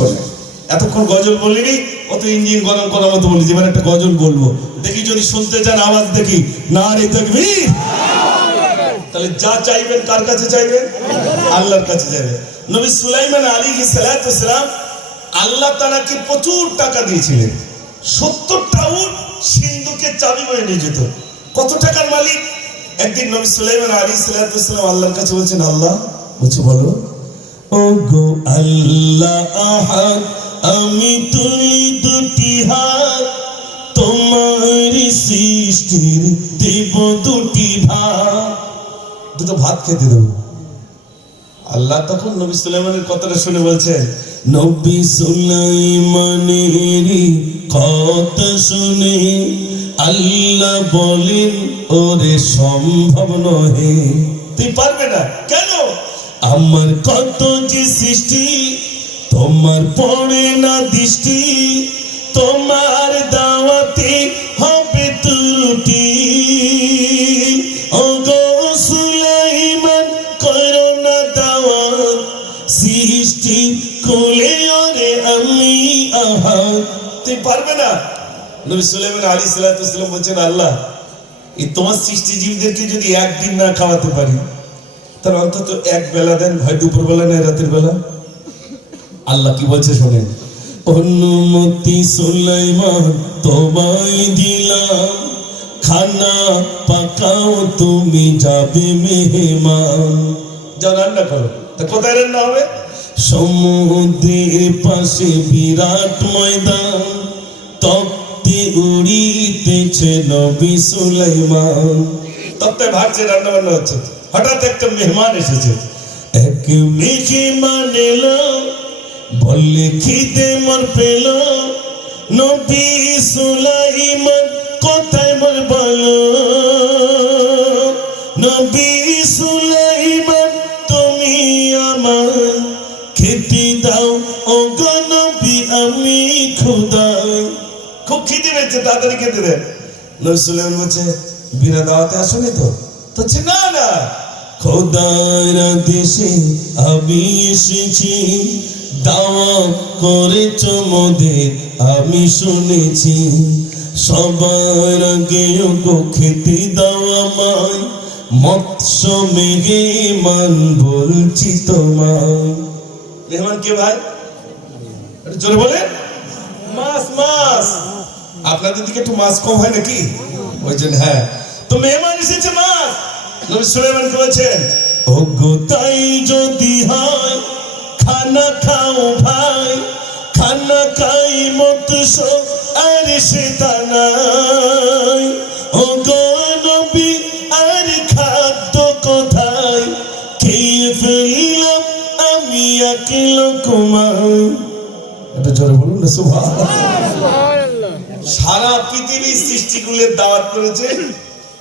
শোনে, এতক্ষণ গজল বলিনি, অত ইঞ্জিন গরম করার মতো বলি, যেমন একটা গজল বলবো, দেখি যদি শুনতে চান আওয়াজ দেখি, নারে তাকবীর। তাহলে যা চাইবেন কার কাছে চাইবেন? আল্লাহর কাছে চাইবেন। নবী সুলাইমান আলাইহিস সালাতু সালাম আল্লাহ তাআলাকে প্রচুর টাকা দিয়েছিলেন। 70টা উট সিন্ধুকের চাবি বয়ে নিয়ে যেত। কত টাকার মালিক? একদিন নবী সুলাইমান আলাইহিস সালাতু সালাম আল্লাহর কাছে বলছেন, আল্লাহ, বলছে বলো, ও গো আল্লাহ আহাদ, আমি তুলি দুটি হাত, তোমার সৃষ্টির দেব দুটি ভাত, দুটো ভাত খেতে দেবো। আল্লাহ তখন নবী সুলাইমানের কথাটা শুনে বলছেন, নবী সুলাইমানের কথা শুনে আল্লাহ বলেন, ওরে সম্ভব নহে, তুই পারবে না। কেন? আমার কত যে সৃষ্টি, তোমার পড়ে না দৃষ্টি, তোমার দাওয়াতে হবে ত্রুটি। ও গো সুলাইমান, করো না দাওয়াত, সৃষ্টি কোলে ওরে আমি আহাদ, তুই পারবে না। নবী সুলাইমান আলাইহিস সালাতু ওয়াস সালাম বলছেন, আল্লাহ, এই তোমার সৃষ্টিজীবদেরকে যদি একদিন না খাওয়াতে পারি, তাহলে অন্তত এক বেলা দেন, হয় দুপুর বেলা নয় রাতের বেলা। আল্লাহ কি বলছে শোনেন, অনুমতি সুলাইমান তোমায় দিলাম, খানা পাকাও তুমি যাবে মেহমান। যা রান্না করো। তা কোথায় রান্না হবে? সমুদ্রের পাশে বিরাট ময়দান, তপ্তে উড়িতেছে নবী সুলাইমান। তপ্তে ভাবছে রান্না বান্না হচ্ছে, হঠাৎ একটা মেহমান এসেছে। এক মেহমান এলো, বললে খিদে মর পেল, নবী সুলাইমান কোথায় মর বলো, নবী সুলাইমান তুমি আমার খেতে দাও, ও গো নবী আমি খোদাই। খুব খিদে পেয়েছে, তাড়াতাড়ি খেতে দেন। নবী সুলাইমান বলছে, বিনা দাওয়াতে আসোনি তো? বলছে না না, খোদার দেশে আমি এসেছি, দাওয়াত করেছ মোদের আমি শুনেছি, সবার আগে গো খেতে দাও আমায়, মৎস্য মেহমান বলছি তোমায়। মেহমান কে ভাই? জোরে বলে। মাছ। মাছ আপনাদের দিকে একটু মাছ কম হয় নাকি? ওই জন্য। হ্যাঁ, তো মেহমান এসেছে মাছ। নবী সুলাইমানকে বলছেন, ও গো তাই যদি হয়, খানা খাও ভাই, খানা খাই মৎস্য আর সেটা নাই, ও গো নবী আর খাদ্য কোথায়, খেয়ে ফেললাম আমি এক লোকমায়। এটা জোরে বলুন না সুবহানাল্লাহ। সারা পৃথিবীর সৃষ্টিগুলোর দাওয়াত করেছে,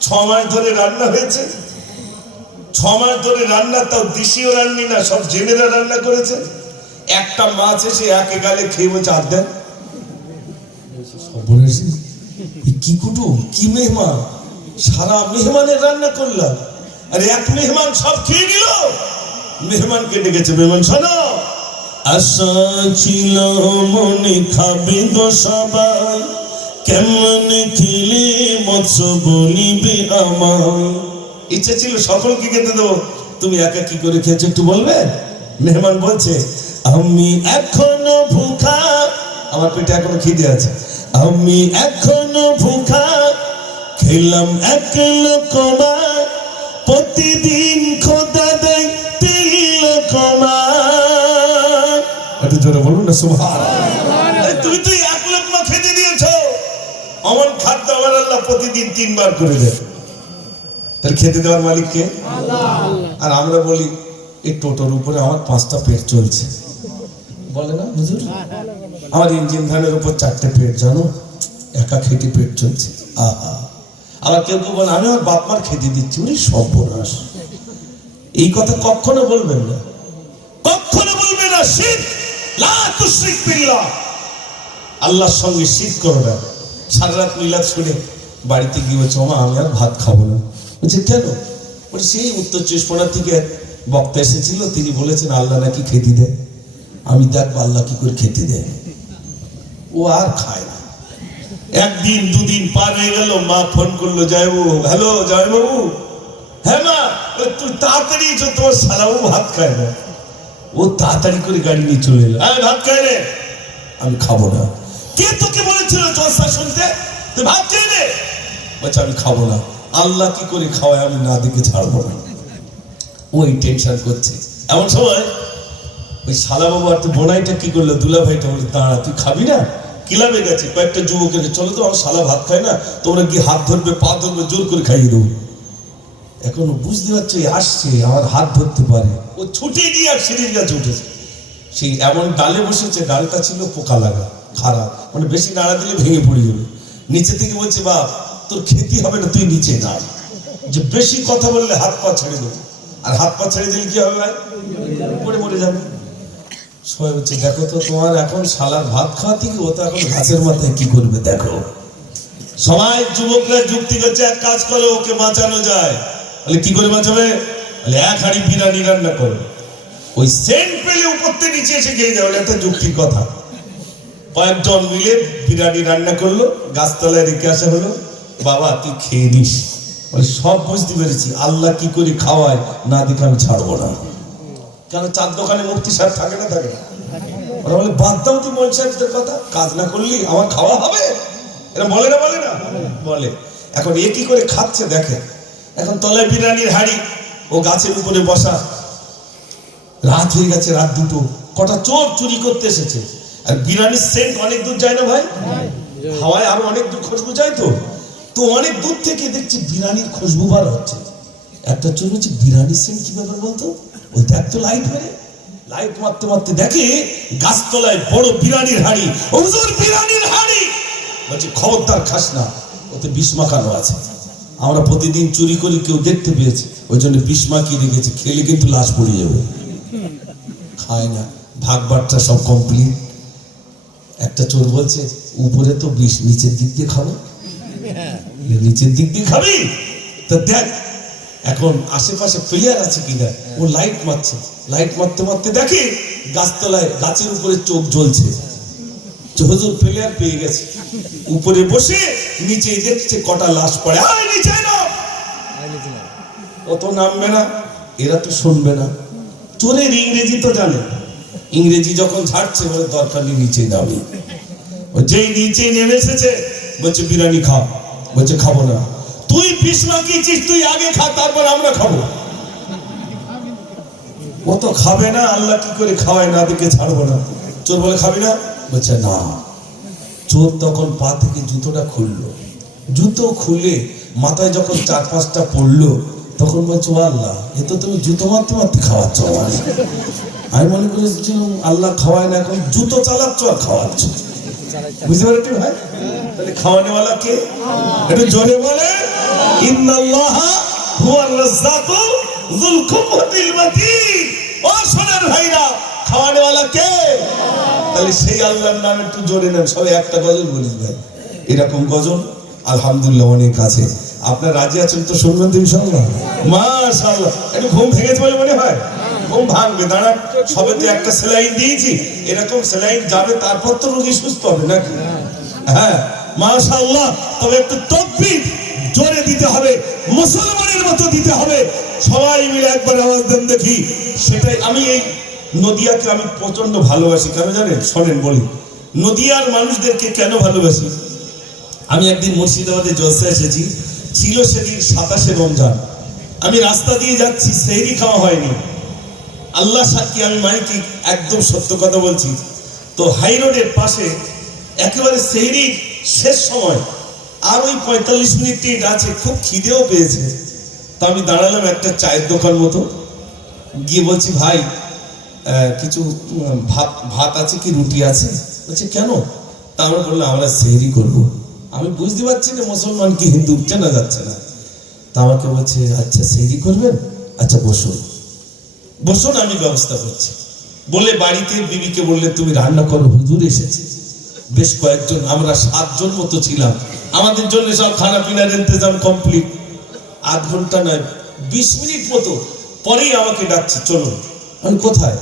6 মাস ধরে রান্না হয়েছে, 6 মাস ধরে রান্না, তাও দেশীয় রান্নি না, সব জেনেরা রান্না করেছে। একটা মাছ এসে একে গালে খেয়ে বলছে আর দেন। কি কুটুম, কি মেহমান, সারা মেহমানের রান্না করলাম, আর এক মেহমান সব খেয়ে নিল। মেহমানকে ডেকেছে, মেহমান শোনো, আশা ছিল মনে খাবে গো সবাই, কেমন খেলে মৎস্য বলিবে আমার। ইচ্ছা ছিল সকলকে খেতে দেবো, তুমি একা কি করে খেয়েছো একটু বলবে? মেহমান বলছে, আমি এখনো ভুখা, আমার পেটে এখনো খিদে আছে, আমি এখনো ভুখা, খেলাম এক লোকমা, প্রতিদিন খোদা দেয় 3 লোকমা। একটু জোরে বলুন না সুবহানাল্লাহ। তুমি তো 1 লোকমা খেতে দিয়েছো, অমন খাদ্য আমার আল্লাহ প্রতিদিন 3 বার করে দেয়। তাহলে খেতে দেওয়ার মালিক কে? আল্লাহ। আর আমরা বলি, এই টোটোর উপরে আমার 5টা পেট চলছে, বলে না হুজুর, আমার ইঞ্জিন ভ্যানের উপর 4টে পেট, জানো, একা খেতে পেট চলছে। আহা। আবার কেউ কেউ বলে, আমি আমার বাপ মার খেতে দিচ্ছি। উনি সর্বনাশ। এই কথা কখনো বলবেন না, কখনো বলবেন না। শিরক, লা তুশরিক বিল্লাহ, আল্লাহর সঙ্গে শিরক করো না। সারা রাত মিলাদ শুনে বাড়িতে গিয়ে বলছে, মা আমি আর ভাত খাবো না। বলছে কেন? বলছে সেই উত্তর 24 পরগনা থেকে বক্তা এসেছিল, তিনি বলেছেন আল্লাহ নাকি খেতে দেয়। আমি দেখবো আল্লাহ কি করে খেতে দেয়। ও আর খায় না। একদিন দুদিন পার হয়ে গেল, মা ফোন করলো, জয়বাবু, হ্যালো জয়বাবু, হ্যাঁ মা, তুই তাড়াতাড়ি তোমার সারাও ভাত খায় না। ও তাড়াতাড়ি করে গাড়ি নিয়ে চলে এলো, হ্যাঁ ভাত খায় রে। আমি খাবো না। কে তোকে বলেছিল জলসা শুনতে? তুই ভাত খেয়ে নে। বলছে আমি খাবো না। আল্লাহ কি করে খাওয়ায় আমি না দেখে ছাড়বো না। ওই টেনশন করছে। এমন সময় ওই শালা বাবু আর তুই বোনাইটা কি করলো, দুলা ভাইটা বলে, দাঁড়া, তুই খাবি না? ক্লাবে গেছে, কয়েকটা যুবকের, চলো তো, আমার শালা ভাত খায় না, তোমরা কি হাত ধরবে, পা ধরবে, জোর করে খাইয়ে দেবো। এখন বুঝতে পারছো আসছে, আমার হাত ধরতে পারে। ও ছুটে গিয়ে আর সিঁড়ির গাছে উঠেছে। সেই এমন ডালে বসেছে, ডালটা ছিল পোকা লাগা, খারাপ, মানে বেশি নাড়া দিলে ভেঙে পড়ে যাবে। নিচে থেকে বলছে, বাপ তোর খেতে হবে না, তুই নিচে নাড়, যে বেশি কথা বললে হাত পা ছেড়ে দেবো। আর হাত পা ছেড়ে দিলে কি হবে ভাই? পড়ে মরে যাবে। সবাই বলছে, দেখো তো তোমার এখন শালার ভাত খাওয়া থেকে ও তো এখন গাছের মাথায় কি করবে দেখো। সবাই যুবকরা যুক্তি করছে, এক কাজ করো, ওকে বাঁচানো যায়। বলে কি করে বাঁচাবে? বলে এক হাঁড়ি বিরিয়ানি রান্না করো, ওই সেন্ট পেলে উপর থেকে নিচে এসে খেয়ে যাবে। একটা যুক্তির কথা। কয়েকজন মিলে বিরিয়ানি রান্না করলো, গাছতলায় রেখে আসা হলো, বাবা তুই খেয়ে নিস। বলে সব বুঝতে পেরেছি, আল্লাহ কি করে খাওয়ায় না দেখে আমি ছাড়বো না। কেন চার দোকানে মুফতি সাহেব থাকে না? থাকে। ওরা বলে বাদ দাও তুই মল সাহেবদের কথা, কাজ না করলি আমার খাওয়া হবে? এরা বলে না? বলে না? বলে। এখন এ কি করে খাচ্ছে দেখে। এখন তলায় বিরিয়ানির হাড়ি, ও গাছের উপরে বসা, রাত হয়ে গেছে, রাত দুটো, কটা চোর চুরি করতে এসেছে। আর বিরিয়ানির সেন্ট অনেক দূর যায় না ভাই? হাওয়ায় আরো অনেক দূর খুশবু যায়। তো অনেক দূর থেকে দেখছি বিরিয়ানির খুশবু বার হচ্ছে। একটা চোর বলছে, বিরিয়ানির সেন্ট কি ব্যাপার বলতো? ওই দেখ তো লাইট মেরে, লাইট মারতে মারতে দেখে গাছতলায় বড় বিরিয়ানির হাড়ি। হুজুর বিরিয়ানির হাড়ি। বলছে খবরদার খাস না, ওতে বিষ মাখানো আছে। আমরা প্রতিদিন চুরি করি, কেউ দেখতে পেয়েছে, ওই জন্য বিষ মাখিয়ে রেখেছে, খেলে কিন্তু লাশ পড়ে যাবে। খায় না, ভাগ বাট্টা সব কমপ্লিট। একটা চোর বলছে, উপরে তো বিষ, নিচের দিক দিয়ে খাবো। নিচের দিক দিয়ে খাবি তো দেখ এখন আশেপাশে প্লেয়ার আছে কিনা। ও লাইট মারছে, লাইট মারতে মারতে দেখে গাছতলায়, গাছের উপরে চোখ জ্বলছে। হুজুর প্লেয়ার পেয়ে গেছে, উপরে বসে নিচে দেখছে কটা লাশ পড়ে। নিচে নাও। ও তো নামবে না, এরা তো শুনবে না। চোরের ইংরেজি তো জানে, ইংরেজি যখন ছাড়ছে বলে দরকার নেই, নিচে নামি। যেই নিচে নেমে এসেছে বলছে বিরিয়ানি খাও। বলছে খাবো না। তুই বিষ মাখিয়েছিস, তুই আগে খা, তারপর আমরা খাবো। ও তো খাবে না, আল্লাহ কি করে খাওয়ায় না দেখে ছাড়বো না। চোর বলে খাবি না? বলছে না। চোর তখন পা থেকে জুতোটা খুললো, জুতো খুলে মাথায় যখন 4-5টা পড়লো, তখন বলছো আল্লাহ, এ তো তুমি জুতো মারতে মারতে খাওয়াচ্ছ আমার। আমি মনে করেছিলাম আল্লাহ খাওয়ায় না, এখন জুতো চালাচ্ছ আর খাওয়াচ্ছ। বুঝতে পারছি ভাই? তাহলে খাওয়ানেওয়ালা কে? একটু জোরে বলে, ইন্নাল্লাহা হুয়ার রাজ্জাকু যুল কুওয়াতিল মাতিন। ও সোনার ভাইরা, খাওয়ানেওয়ালা কে? তাহলে সেই আল্লাহর নাম একটু জোরে নেন। সবাই একটা গজল বলিস ভাই, এরকম গজল আলহামদুলিল্লাহ অনেক আছে। আপনার রাজি আছেন তো শুনবেন তো ইনশাআল্লাহ? মাশাআল্লাহ। একটু ঘুম ভেঙেছে বলে মনে হয়? ঘুম ভাঙবে, দাঁড়ান। সবে তো একটা সেলাইন দিয়েছি, এরকম সেলাইন যাবে, তারপর তো রোগী সুস্থ হবে নাকি? হ্যাঁ মাশাআল্লাহ। তবে একটু তাকবীর জোরে দিতে হবে, মুসলমানের মতো দিতে হবে। সবাই মিলে একবার আওয়াজ দেন দেখি। সেটাই আমি এই নদিয়াকে আমি প্রচন্ড ভালোবাসি। কেন জানেন? শোনেন বলি, নদিয়ার মানুষদেরকে কেন ভালোবাসি। আমি একদিন মুর্শিদাবাদে জলসা এসেছি, ছিল সেদিন 27শে রমজান। আমি রাস্তা দিয়ে যাচ্ছি, সেহরি খাওয়া হয়নি। আল্লাহ সাক্ষী, আমি মাইকি একদম সত্য কথা বলছি। তো হাই রোডের পাশে একেবারে সেহরির শেষ সময়, আর ওই 45 মিনিট আছে, খুব খিদেও পেয়েছে। তো আমি দাঁড়ালাম একটা চায়ের দোকান মতো, গিয়ে বলছি ভাই কিছু ভাত আছে কি, রুটি আছে? বলছে কেন? তা আমরা বললাম আমরা সেহরি করবো। আমি বুঝতে পারছি না মুসলমান কি হিন্দু, চেনা যাচ্ছে না। তা আমাকে বলছে আচ্ছা সেহরি করবেন, আচ্ছা বসুন বসুন, আমি ব্যবস্থা করছি। বলে বাড়িতে বিবিকে বললে তুমি রান্না করো, হুজুর এসেছে। বেশ কয়েকজন, আমরা 7 জন মতো ছিলাম। আমাদের জন্য সব খানা পিনার ইন্তজাম কমপ্লিট। আধ ঘন্টা নয় 20 মিনিট মতো পরেই আমাকে ডাকছে, চলুন। আমি কোথায়?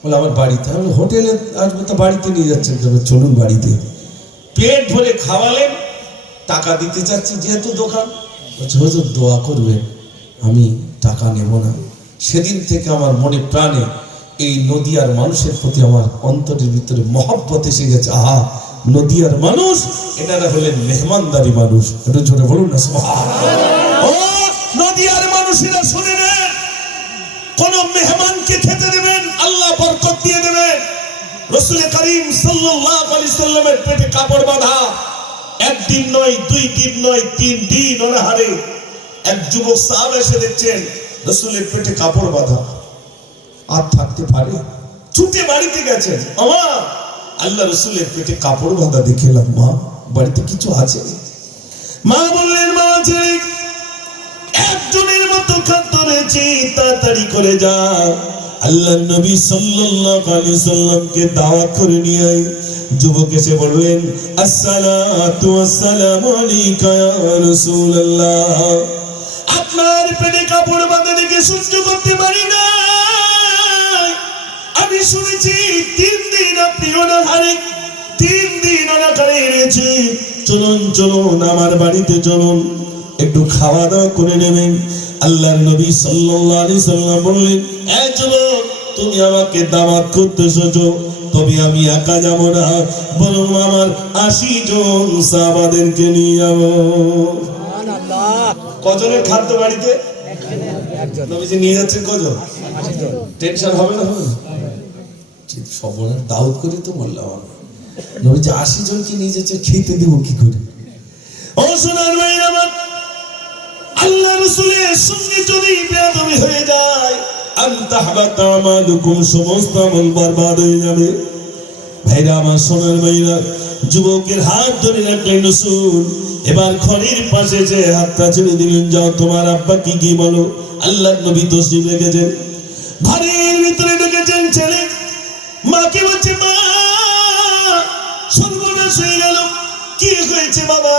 বলে আমার বাড়িতে। আমি বলি, হোটেলে আসবো তো বাড়িতে নিয়ে যাচ্ছেন, তবে চলুন বাড়িতে। পেট ভরে খাওয়ালেন, টাকা দিতে চাচ্ছি যেহেতু দোকান। বলছে হুজুর দোয়া করবেন, আমি টাকা নেব না। সেদিন থেকে আমার মনে প্রাণে এই নদিয়ার মানুষের প্রতি আমার অন্তরের ভিতরে মহব্বত এসে গেছে। আহা, নদিয়ার মানুষ, এনারা হলেন মেহমানদারি মানুষ। একটু জোরে বলুন না সুবহানাল্লাহ। ও নদিয়ার মানুষেরা শুনে নেন, কোন মেহমানকে খেতে দেবেন, আল্লাহ বরকত দিয়ে দেবেন। রাসূল করিম সাল্লাল্লাহু আলাইহি সাল্লামের পেটে কাপড় বাঁধা, একদিন নয়, 2 দিন নয়, 3 দিন অনাহারে এক যুবক সাহাবা এসে দেখছেন রাসূলের পেটে কাপড় বাঁধা, আর থাকতে পারে, ছুটে বাড়িতে গেছেন। আমা আল্লাহ রাসূলের পেটে কাপড় বাঁধা দেখলাম, মা বাড়িতে কিছু আছে? মা বললেন, মা আছে, একজনের মতো খাদ্য রয়েছে, তাড়াতাড়ি করে যা, আল্লাহর নবী সাল্লাল্লাহু আলাইহি সাল্লামকে দাওয়াত করে নিয়ে আয়। যুবক এসে বললেন, আসসালাতু ওয়াসসালামু আলাইকা ইয়া রাসূলুল্লাহ, আপনার পেটে কাপড় বাঁধা দেখে সহ্য করতে পারি না। আমি শুনেছি 3 দিন আপনি অনাহারে, 3 দিন অনাহারে রয়েছে। চলুন চলুন আমার বাড়িতে চলুন, একটু খাওয়া দাওয়া করে নেবেন। আল্লাহর নবী সাল্লাল্লাহু আলাইহি সাল্লাম বললেন, এ যুবক, তুমি আমাকে দাওয়াত করতেছো, তবে আমি একা যাব না, বরং আমার 80 জন সাহাবাদেরকে নিয়ে যাব। সুবহানাল্লাহ। কজনের খাদ্য বাড়িতে? একজন। নবীজি নিয়ে যাচ্ছেন কজন? 80 জন। টেনশন হবে না? সবনের দাওয়াত করে তো বললাম, নবীজি 80 জনকে নিয়ে যাচ্ছে, খেতে দেব কি করে? ও সোনার ভাই আমার, আল্লাহ রাসূলের সঙ্গে যদি বেয়াদবি হয়ে যায়, আনতাহবাতা আমালুকুম, সমস্ত আমল বরবাদ হয়ে যাবে। ভাইরা আমার, সোনার ভাইরা, যুবকের হাত ধরে রাখলেন রাসূল। এবার খড়ির পাশে যে হাতটা ছেড়ে দিলেন, যাও তোমার আব্বাকে কি বলো। আল্লাহর নবী তসবিহ রেখেছেন, ঘরের ভিতরে ঢুকেছেন ছেলে, মাকে বলছে, মা সর্বনাশ হয়ে গেল। কি হয়েছে বাবা?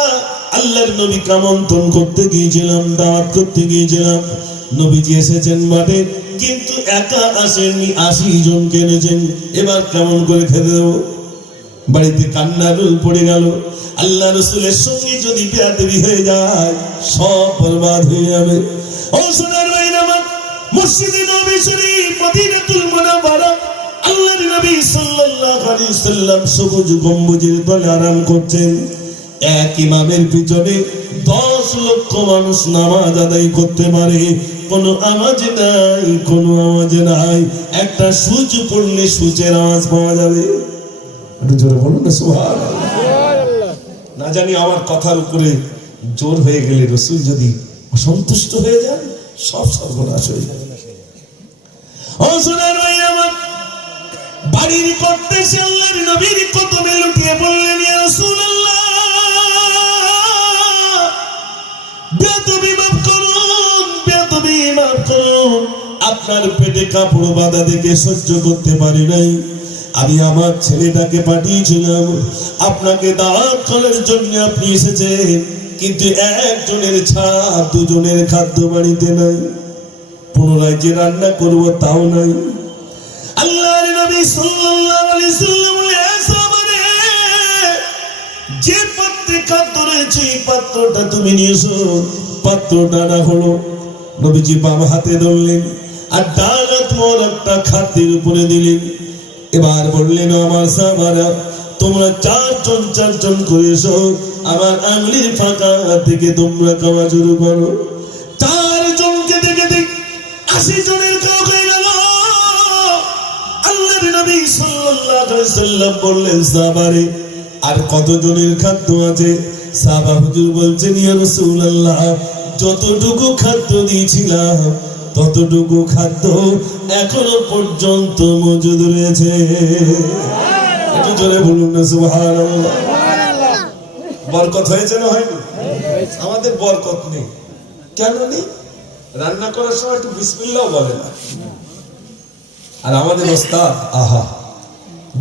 আল্লাহর নবীকে আমন্ত্রণ করতে গিয়েছিলাম, দাওয়াত করতে গিয়েছিলাম, নবীজি এসেছেন মাঠে, কিন্তু একা আসেননি, 80 জনকে এনেছেন, এবার কেমন করে খেতে দেবো? বাড়িতে কান্নার রোল পড়ে গেল। আল্লাহ রাসূলের সঙ্গে যদি বেয়াদবি হয়ে যায়, সব বরবাদ হয়ে যাবে। ও সোনার ভাইরা আমার, মসজিদে নববী শরীফ, মদিনাতুল মুনাওয়ারা, আল্লাহর নবী সাল্লাল্লাহু আলাইহি সাল্লাম সবুজ গম্বুজের তলে আরাম করছেন। এক ইমামের পিছনে 10 লক্ষ মানুষ নামাজ আদায় করতে পারে, কোনো আওয়াজ নাই, কোনো আওয়াজ নাই। একটা সূচ পড়লে সূচের আওয়াজ পাওয়া যাবে। একটু জোরে বলুন না সুবহানাল্লাহ। না জানি আমার কথার উপরে জোর হয়ে গেলে রাসূল যদি অসন্তুষ্ট হয়ে যান, সব সর্বনাশ হয়ে যাবে। ও সোনার ভাই আমার, বাড়ির করতে সে আল্লাহর নবীর কদমে লুটিয়ে বললেন, ইয়া রাসূলুল্লাহ, বেয়াদবি মাফ করুন, বেয়াদবি মাফ করুন। আপনার পেটে কাপড় বাঁধা দেখে সহ্য করতে পারি নাই। আমি আমার ছেলেটাকে পাঠিয়েছিলাম আপনাকে দাওয়াত করার জন্য, আপনি এসেছেন, কিন্তু একজনের ছাড় 2 জনের খাদ্য বাড়িতে নাই। পুনরায় যে রান্না করবো তাও নাই। আল্লাহর নবী সাল্লাল্লাহু আলাইহি সাল্লাম যে পাত্রে খাদ্য রয়েছে, এই পাত্রটা তুমি নিয়ে এসো। পাত্রটা না হলো, নবীজি বাম হাতে ধরলেন আর ডান হাত মোবারকটা খাদ্যের উপরে দিলেন। এবার বললেন, আমার সাহাবারা, তোমরা 4 জন করে এসো, আমার আঙ্গুলির ফাঁকা থেকে তোমরা খাওয়া শুরু করো। 4 জনকে দেখে 80 জনের খাওয়া হয়ে গেল। আল্লাহর নবী সাল্লাল্লাহু আলাইহি সাল্লাম বললেন, সাহাবারে, আর কত জনের খাদ্য আছে? সাহাবা হুজুর বলছেন, ইয়া রাসূলুল্লাহ, যতটুকু খাদ্য দিয়েছিলাম ততটুকু খাদ্য এখনো পর্যন্ত মজুদ রয়েছে। একটু জোরে বলুন না সুবহানাল্লাহ। বরকত হয়েছে না হয়নি? আমাদের বরকত নেই। কেন নেই? রান্না করার সময় একটু বিসমিল্লাহ বলে না। আর আমাদের ওস্তাদ, আহা,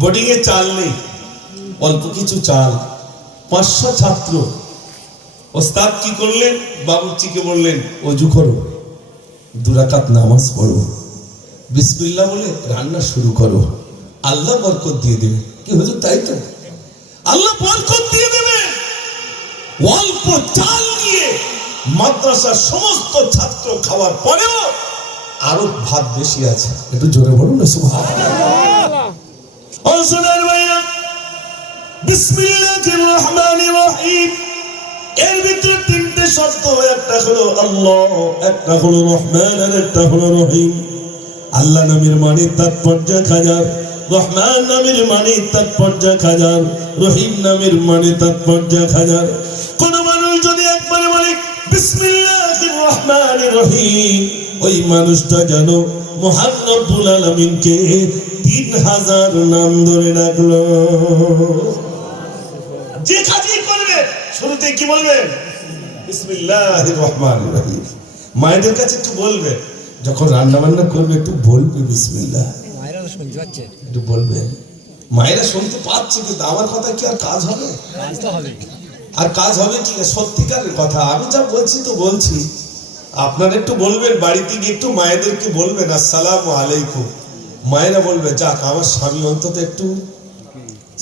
বোর্ডিং এ চাল নেই, অল্প কিছু চাল, 500 ছাত্র। ওস্তাদ কি করলেন? বাবুর্চিকে বললেন, ওযু করো, 2 রাকাত নামাজ পড়ো। বিসমিল্লাহ বলে রান্না শুরু করো, আল্লাহ বরকত দিয়ে দেবে। কি হুজুর তাই তো? আল্লাহ বরকত দিয়ে দেবে। অল্প চাল দিয়ে মাদ্রাসার সমস্ত ছাত্র খাওয়ার পরেও আরো ভাত বেশি আছে। একটু জোরে বলুন না সুবহানাল্লাহ। ও সোনার ভাইরা, বিসমিল্লাহির রহমানির রহিম এর ভিতরে তিনটে শব্দ, একটা হলো আল্লাহ, একটা হলো রহমান, আর একটা হলো রহিম। আল্লাহ নামের মানে তাৎপর্য হাজার, রহমান নামের মানে তাৎপর্য হাজার, রহিম নামের মানে তাৎপর্য হাজার। কোন মানুষ যদি একবার বলে বিসমিল্লাহির রহমানির রহিম, ওই মানুষটা যেন মহান রব্বুল আলামিনকে 3000 নাম ধরে রাখলো। যে কাজই করবে শুরুতে কি বলবেন? বিসমিল্লাহির রহমানির রহিম। মায়েদের কাছে একটু বলবে, যখন রান্না বান্না করবে একটু বলবে বিসমিল্লাহ। মায়েরা শুনতে পাচ্ছে, একটু বলবেন। মায়েরা শুনতে পাচ্ছে, কিন্তু আমার কথা কি আর কাজ হবে? কাজ তো হবে। আর কাজ হবে কি? সত্যিকারের কথা আমি যা বলছি তো বলছি, আপনারা একটু বলবেন, বাড়িতে গিয়ে একটু মায়েদেরকে বলবেন আসসালামু আলাইকুম। মায়েরা বলবে যাক আমার স্বামী অন্তত একটু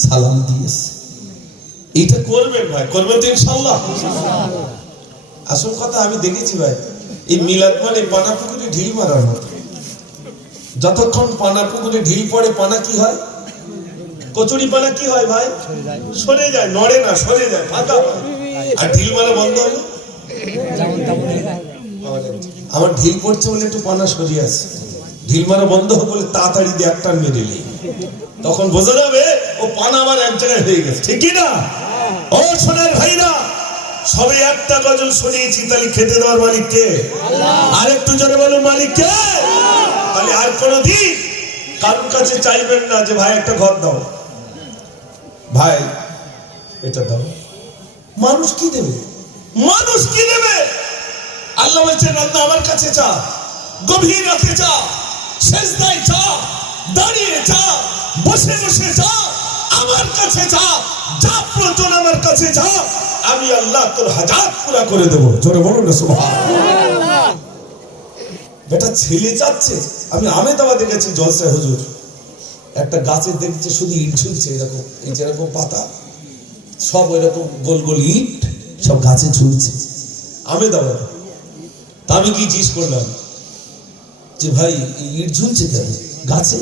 সালাম দিয়েছে। এটা করবেন ভাই, করবেন তো ইনশাআল্লাহ। আসল কথা আমি দেখেছি ভাই, এই মিলাদ মানে পানা পুকুরে ঢিল মারার মতো। যতক্ষণ পানা পুকুরে ঢিল পড়ে, পানা কি হয়? কচুরি পানা কি হয় ভাই? সরে যায়, নড়ে না, সরে যায়, ফাঁকা। আর ঢিল মারা বন্ধ হলো, যেমন তেমন হয়ে যায়। আমার ঢিল পড়ছে বলে একটু পানা সরিয়ে আছে, ঢিল মারা বন্ধ হবে বলে তাড়াতাড়ি দিয়ে একটা মেরে নেই, তখন বোঝা যাবে ও পানা আমার এক জায়গায় হয়ে গেছে। ঠিক কি না? ও সোনার ভাইরা, সবে একটা গজল শুনিয়েছি, তাহলে খেতে দেওয়ার মালিক কে? আর একটু জোরে বলুন মালিক কে? তাহলে আর কোনদিন কারোর কাছে চাইবেন না যে ভাই একটা ঘর দাও, ভাই এটা দাও। মানুষ কি দেবে? মানুষ কি দেবে? আল্লাহ বলছেন আল্লাহ আমার কাছে চা, গভীর রাতে চা, সেজদায় চা, দাঁড়িয়ে চা, বসে বসে চা, আমার কাছে চা, যা প্রয়োজন আমার কাছে চা, আমি আল্লাহ তোর হাজাত পুরা করে দেবো। জোরে বলুন না সুবহানাল্লাহ। বেটা ছেলে যাচ্ছে, আমি আমেদাবাদে গেছি জলসায় হুজুর, একটা গাছে দেখছে শুধু ইট ঝুলছে, এরকম এই যেরকম পাতা, সব এরকম গোল গোল ইট সব গাছে ঝুলছে আমেদাবাদে। তা আমি কি জিজ্ঞেস করলাম যে ভাই এই ইট ঝুলছে কেন গাছে?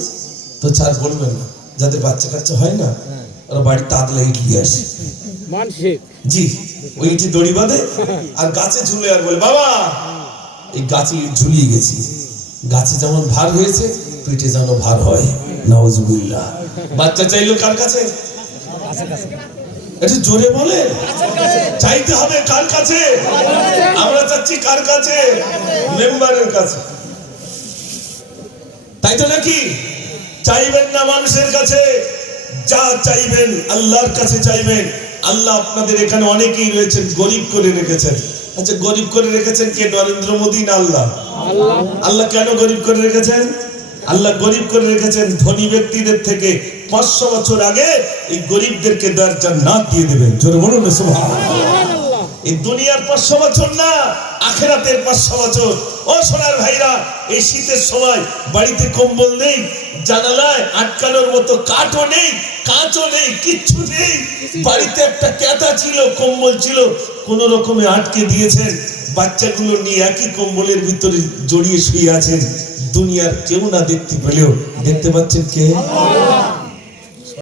তো ছাড় বলবেন না, যাদের বাচ্চা কাচ্চা হয় না, ওরা বাড়িতে আদলা ইট নিয়ে আসে, জি ওই ইটে দড়ি বাঁধে আর গাছে ঝুলে, আর বলে বাবা এই গাছে ইট ঝুলিয়ে গেছি, গাছে যেমন ভার হয়েছে পেটে যেন ভার হয়। নাউজুবিল্লাহ। বাচ্চা চাইলো কার কাছে? একটু জোরে বলে। চাইতে হবে কার কাছে? আমরা চাচ্ছি কার কাছে? মেম্বারের কাছে, তাই তো নাকি? চাইবেন না মানুষের কাছে, যা চাইবেন আল্লাহর কাছে চাইবেন। আল্লাহ আপনাদের এখানে অনেকেই রয়েছেন গরিব করে রেখেছেন। আচ্ছা গরিব করে রেখেছেন কে? নরেন্দ্র মোদী না আল্লাহ? আল্লাহ কেন গরিব করে রেখেছেন? আল্লাহ গরিব করে রেখেছেন ধনী ব্যক্তিদের থেকে 500 বছর আগে এই গরিবদেরকে জান্নাত দিয়ে দেবেন। জোরে বলুন না সুবহানাল্লাহ। এই দুনিয়ার 500 বছর না, আখিরাতের 500 বছর। ও সোনার ভাইরা, এই শীতের সময় বাড়িতে কম্বল নেই, জানালায় আটকানোর মতো কাঠও নেই, কাঁচও নেই, কিচ্ছু নেই, বাড়িতে একটা ক্যাতা ছিল, কম্বল ছিল, কোন রকমে আটকে দিয়েছেন, বাচ্চাগুলো নিয়ে একই কম্বলের ভিতরে জড়িয়ে শুয়ে আছেন। দুনিয়ার কেউ না দেখতে পেলেও দেখতে পাচ্ছেন কে?